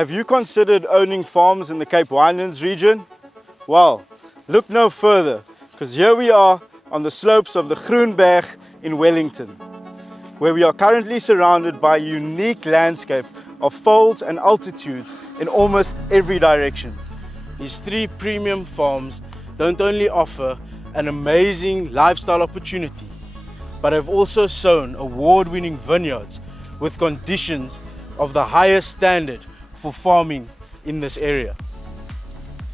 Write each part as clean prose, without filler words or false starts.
Have you considered owning farms in the Cape Winelands region? Well, look no further, because here we are on the slopes of the Groenberg in Wellington, where we are currently surrounded by a unique landscape of folds and altitudes in almost every direction. These three premium farms don't only offer an amazing lifestyle opportunity, but have also sown award-winning vineyards with conditions of the highest standard for farming in this area.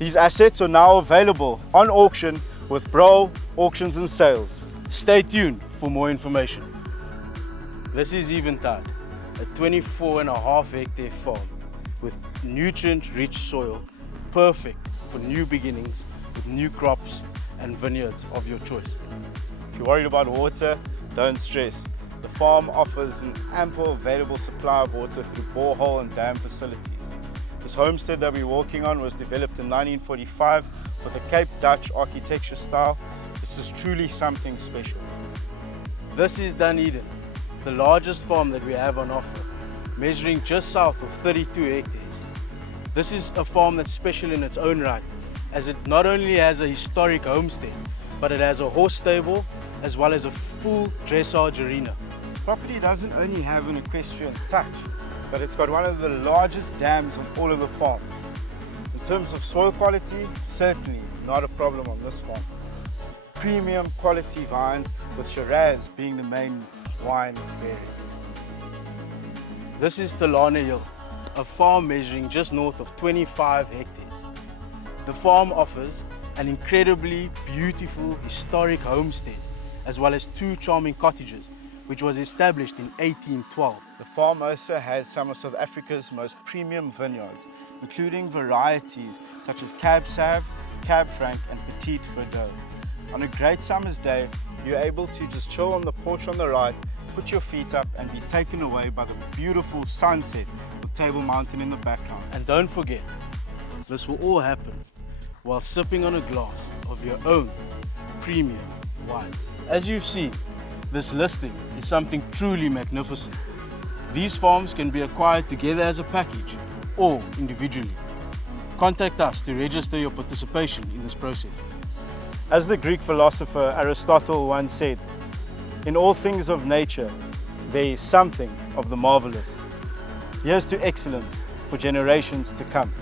These assets are now available on auction with Bro Auctions and Sales. Stay tuned for more information. This is Eventide, a 24.5 hectare farm with nutrient-rich soil, perfect for new beginnings with new crops and vineyards of your choice. If you're worried about water, don't stress. The farm offers an ample available supply of water through borehole and dam facilities. This homestead that we're walking on was developed in 1945 with a Cape Dutch architecture style. This is truly something special. This is Dunedin, the largest farm that we have on offer, measuring just south of 32 hectares. This is a farm that's special in its own right, as it not only has a historic homestead, but it has a horse stable as well as a full dressage arena. The property doesn't only have an equestrian touch, but it's got one of the largest dams on all of the farms. In terms of soil quality, certainly not a problem on this farm. Premium quality vines with Shiraz being the main wine variant. This is Tana Hill, a farm measuring just north of 25 hectares. The farm offers an incredibly beautiful historic homestead as well as two charming cottages, which was established in 1812. The farm also has some of South Africa's most premium vineyards, including varieties such as Cab Sav, Cab Franc and Petite Verdot. On a great summer's day, you're able to just chill on the porch on the right, put your feet up and be taken away by the beautiful sunset with Table Mountain in the background. And don't forget, this will all happen while sipping on a glass of your own premium wines. As you've seen, this listing is something truly magnificent. These farms can be acquired together as a package or individually. Contact us to register your participation in this process. As the Greek philosopher Aristotle once said, in all things of nature, there is something of the marvelous. Here's to excellence for generations to come.